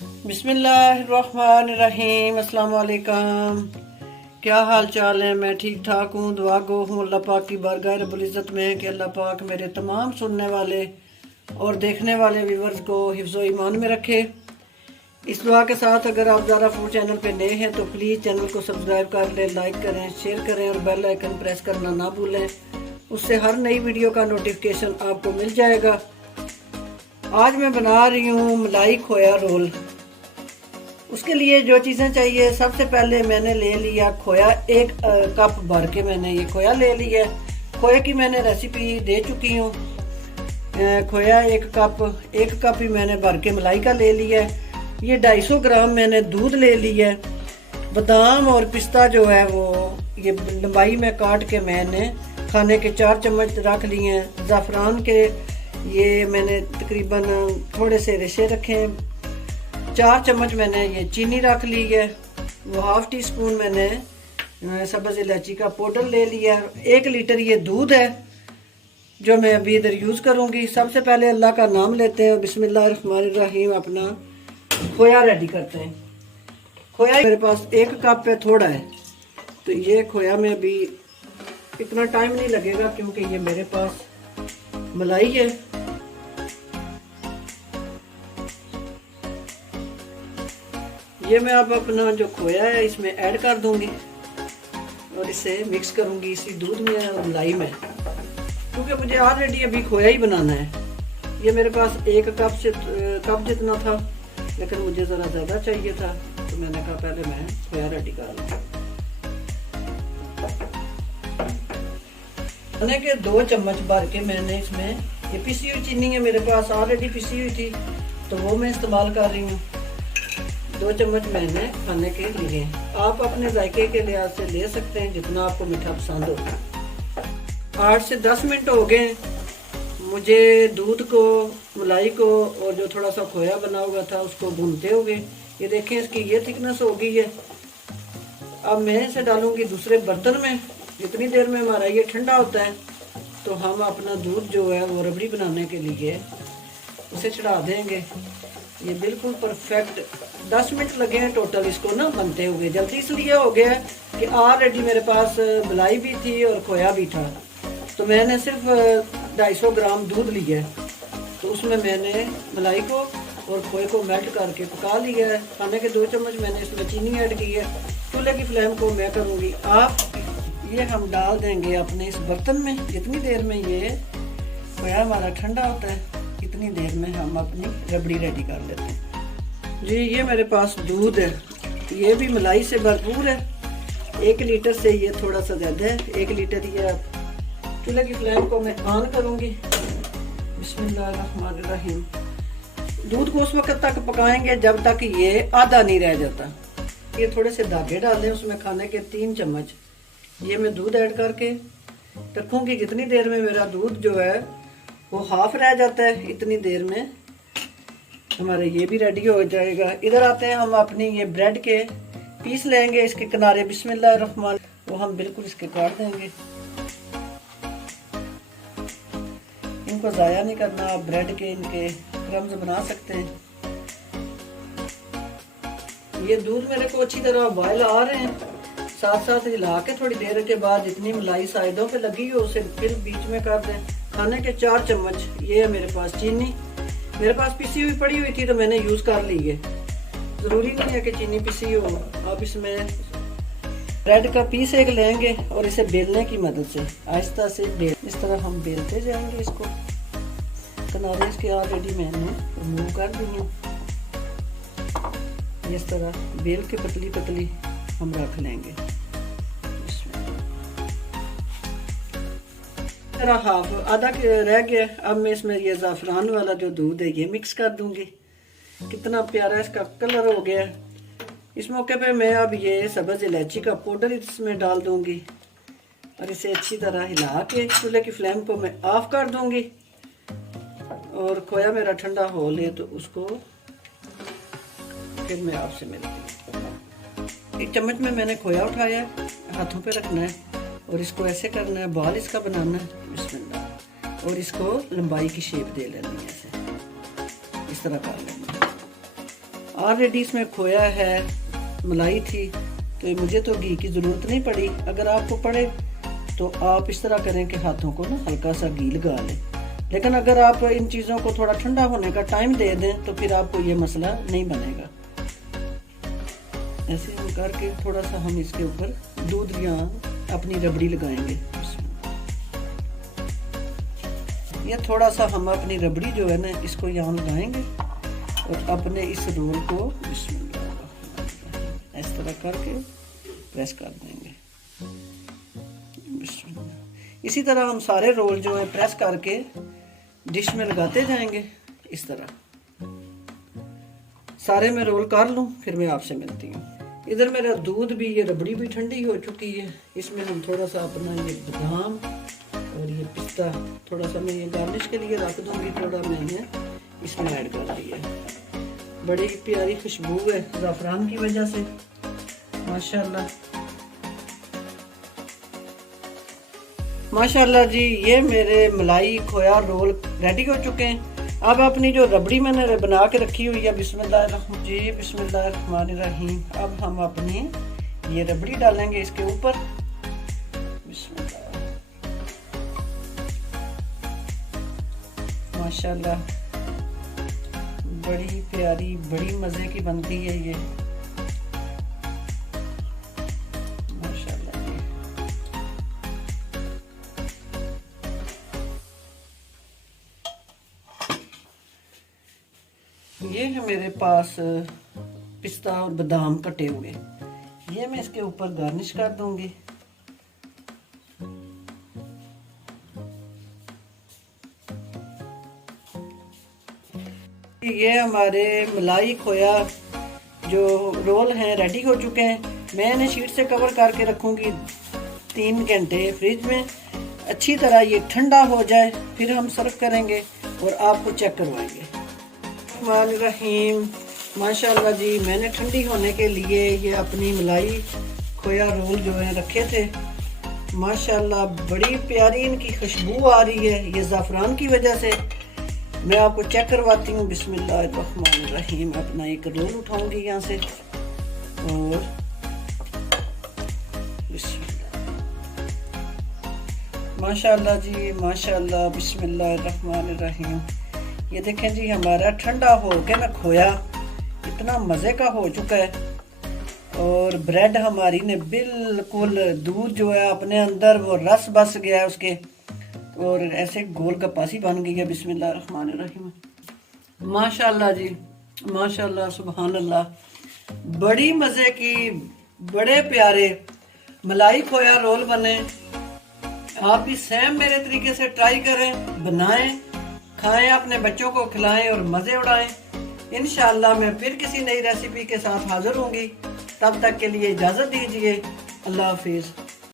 बिस्मिल्लाहिर्रहमानिर्रहीम। अस्सलाम वालेकुम। क्या हाल चाल है? मैं ठीक ठाक हूँ। दुआ गो हूँ अल्लाह पाक की बारगाह रब्बुल इज़्ज़त में कि अल्लाह पाक मेरे तमाम सुनने वाले और देखने वाले व्यूवर्स को हिफ्ज़ ईमान में रखे। इस दुआ के साथ अगर आप ज़ारा फूड चैनल पे नए हैं तो प्लीज़ चैनल को सब्सक्राइब कर लें, लाइक करें, शेयर करें और बेल आइकन प्रेस करना ना भूलें। उससे हर नई वीडियो का नोटिफिकेशन आपको मिल जाएगा। आज मैं बना रही हूँ मलाई खोया रोल। उसके लिए जो चीज़ें चाहिए, सबसे पहले मैंने ले लिया खोया। एक कप भर के मैंने ये खोया ले लिया। खोए की मैंने रेसिपी दे चुकी हूँ। खोया एक कप ही मैंने भर के मलाई का ले लिया है। ये 250 ग्राम मैंने दूध ले लिया है। बादाम और पिस्ता जो है वो ये लंबाई में काट के मैंने खाने के 4 चम्मच रख लिए हैं। ज़ाफ़रान के ये मैंने तकरीबन थोड़े से रेशे रखे हैं। 4 चम्मच मैंने ये चीनी रख ली है। वो ½ टी स्पून मैंने सब्ज़ इलायची का पाउडर ले लिया। 1 लीटर ये दूध है जो मैं अभी इधर यूज़ करूँगी। सबसे पहले अल्लाह का नाम लेते हैं, बिस्मिल्लाहिर्रहमानिर्रहीम। अपना खोया रेडी करते हैं। खोया मेरे पास 1 कप है, थोड़ा है, तो ये खोया में अभी इतना टाइम नहीं लगेगा क्योंकि ये मेरे पास मलाई है। ये मैं अब अपना जो खोया है इसमें ऐड कर दूंगी और इसे मिक्स करूंगी इसी दूध में और मलाई में, क्योंकि मुझे ऑलरेडी अभी खोया ही बनाना है। ये मेरे पास 1 कप जितना था, लेकिन मुझे ज़रा ज़्यादा चाहिए था तो मैंने कहा पहले मैं खोया रेडी कर लूँ। खाने के 2 चम्मच भर के मैंने इसमें ये पिसी हुई चीनी है, मेरे पास ऑलरेडी पिसी हुई थी तो वो मैं इस्तेमाल कर रही हूँ। 2 चम्मच मैंने खाने के लिए। आप अपने जायके के लिहाज से ले सकते हैं जितना आपको मीठा पसंद हो। 8 से 10 मिनट हो गए मुझे दूध को, मलाई को और जो थोड़ा सा खोया बना हुआ था उसको भूनते हुए। ये देखें इसकी ये थिकनेस हो गई है। अब मैं इसे डालूंगी दूसरे बर्तन में। जितनी देर में हमारा ये ठंडा होता है तो हम अपना दूध जो है वो रबड़ी बनाने के लिए उसे चढ़ा देंगे। ये बिल्कुल परफेक्ट 10 मिनट लगे हैं टोटल इसको ना बनते हुए। जल्दी इसलिए हो गया कि ऑलरेडी मेरे पास मलाई भी थी और खोया भी था, तो मैंने सिर्फ 250 ग्राम दूध लिया है, तो उसमें मैंने मलाई को और खोए को मेल्ट करके पका लिया है। खाने के 2 चम्मच मैंने इसमें चीनी ऐड की है। चूल्हे की फ्लेम को मैं करूँगी आप। ये हम डाल देंगे अपने इस बर्तन में। जितनी देर में ये खोया हमारा ठंडा होता है इतनी देर में हम अपनी रबड़ी रेडी कर लेते हैं। जी ये मेरे पास दूध है, ये भी मलाई से भरपूर है। 1 लीटर से ये थोड़ा सा ज़्यादा है। 1 लीटर ये। चूल्हे की फ्लेम को मैं ऑन करूँगी। बिस्मिल्लाहिर्रहमानिर्रहीम। दूध को उस वक्त तक पकाएंगे जब तक ये आधा नहीं रह जाता। ये थोड़े से धागे डालें उसमें खाने के 3 चम्मच। ये मैं दूध ऐड करके रखूँगी। जितनी देर में मेरा दूध जो है वो हाफ रह जाता है इतनी देर में हमारा ये भी रेडी हो जाएगा। इधर आते हैं हम अपनी ये ब्रेड के पीस लेंगे। इसके किनारे बिस्मिल्लाहिर्रहमान वो हम बिल्कुल इसके काट देंगे। इनको ज़ाया नहीं करना। आप ब्रेड के इनके क्रम्स बना सकते हैं। ये दूध मेरे को अच्छी तरह बॉयल आ रहे हैं। साथ साथ हिला के थोड़ी देर के बाद जितनी मलाई साइडों पे लगी हो उसे फिर बीच में कर दें। खाने के 4 चम्मच ये है मेरे पास चीनी। मेरे पास पिसी हुई पड़ी हुई थी तो मैंने यूज़ कर ली है। ज़रूरी नहीं है कि चीनी पिसी हो। आप इसमें ब्रेड का पीस एक लेंगे और इसे बेलने की मदद से आहिस्ता से इस तरह हम बेलते जाएंगे। इसको किनारे इसके ऑलरेडी मैंने रिमूव कर दी हैं। इस तरह बेल के पतली पतली हम रख लेंगे। हाफ आधा रह गया। अब मैं इसमें ये ज़ाफ़रान वाला जो दूध है ये मिक्स कर दूंगी। कितना प्यारा इसका कलर हो गया है। इस मौके पे मैं अब ये सब्ज़ इलायची का पाउडर इसमें डाल दूंगी और इसे अच्छी तरह हिला के चूल्हे की फ्लेम को मैं ऑफ कर दूंगी। और खोया मेरा ठंडा हो ले तो उसको फिर मैं आपसे मिलती हूँ। 1 चम्मच में मैंने खोया उठाया, हाथों पे रखना है और इसको ऐसे करना है, बॉल इसका बनाना है। बिस्मिल्लाह। और इसको लंबाई की शेप दे लेनी है, ऐसे इस तरह कर लेना। ऑलरेडी इसमें खोया है, मलाई थी, तो मुझे तो घी की ज़रूरत नहीं पड़ी। अगर आपको पड़े तो आप इस तरह करें कि हाथों को ना हल्का सा घी लगा लें। लेकिन अगर आप इन चीज़ों को थोड़ा ठंडा होने का टाइम दे दें तो फिर आपको ये मसला नहीं बनेगा। ऐसे हम करके थोड़ा सा हम इसके ऊपर दूध या अपनी रबड़ी लगाएंगे। ये थोड़ा सा हम अपनी रबड़ी जो है ना इसको यहाँ लगाएंगे और अपने इस रोल को इस तरह करके प्रेस कर देंगे। इसी तरह हम सारे रोल जो है प्रेस करके डिश में लगाते जाएंगे। इस तरह सारे मैं रोल कर लूँ, फिर मैं आपसे मिलती हूँ। इधर मेरा दूध भी, ये रबड़ी भी ठंडी हो चुकी है। इसमें हम थोड़ा सा अपना ये बादाम और ये पिस्ता थोड़ा सा मैं ये गार्निश के लिए रख दूंगी, थोड़ा मैंने इसमें ऐड कर दिया। बड़ी प्यारी खुशबू है ज़ाफ़रान की वजह से, माशाल्लाह माशाल्लाह जी। ये मेरे मलाई खोया रोल रेडी हो चुके हैं। अब अपनी जो रबड़ी मैंने बना के रखी हुई है, बिस्मिल्लाहिर्रहमानिर्रहीम, अब हम अपनी ये रबड़ी डालेंगे इसके ऊपर। माशाल्लाह बड़ी प्यारी, बड़ी मज़े की बनती है ये, माशाल्लाह। ये है मेरे पास पिस्ता और बादाम कटे हुए, ये मैं इसके ऊपर गार्निश कर दूंगी। ये हमारे मलाई खोया जो रोल हैं रेडी हो चुके हैं। मैं इन्हें शीट से कवर करके रखूँगी 3 घंटे फ्रिज में, अच्छी तरह ये ठंडा हो जाए, फिर हम सर्व करेंगे और आपको चेक करवाएंगे। रहीम माशाल्लाह जी, मैंने ठंडी होने के लिए ये अपनी मलाई खोया रोल जो है रखे थे। माशाल्लाह बड़ी प्यारी इनकी खुशबू आ रही है, ये ज़ाफ़रान की वजह से। मैं आपको चेक करवाती हूँ। बिस्मिल्लाहिर्रहमानिर्रहीम। अपना एक रोल उठाऊंगी यहाँ से और माशाल्लाह जी, माशाल्लाह, बिस्मिल्लाहिर्रहमानिर्रहीम। ये देखें जी, हमारा ठंडा हो के ना खोया इतना मज़े का हो चुका है और ब्रेड हमारी ने बिल्कुल, दूध जो है अपने अंदर वो रस बस गया है उसके और ऐसे गोल गप्पासी बन गई है। बिस्मिल्लाहिर्रहमानिर्रहीम। माशाल्लाह जी, माशाल्लाह, सुभान अल्लाह। बड़ी मज़े की, बड़े प्यारे मलाई खोया रोल बने। आप भी सेम मेरे तरीके से ट्राई करें, बनाएं, खाएं, अपने बच्चों को खिलाएं और मज़े उड़ाएं। इंशाअल्लाह मैं फिर किसी नई रेसिपी के साथ हाजिर होंगी। तब तक के लिए इजाज़त दीजिए। अल्लाह हाफिज़।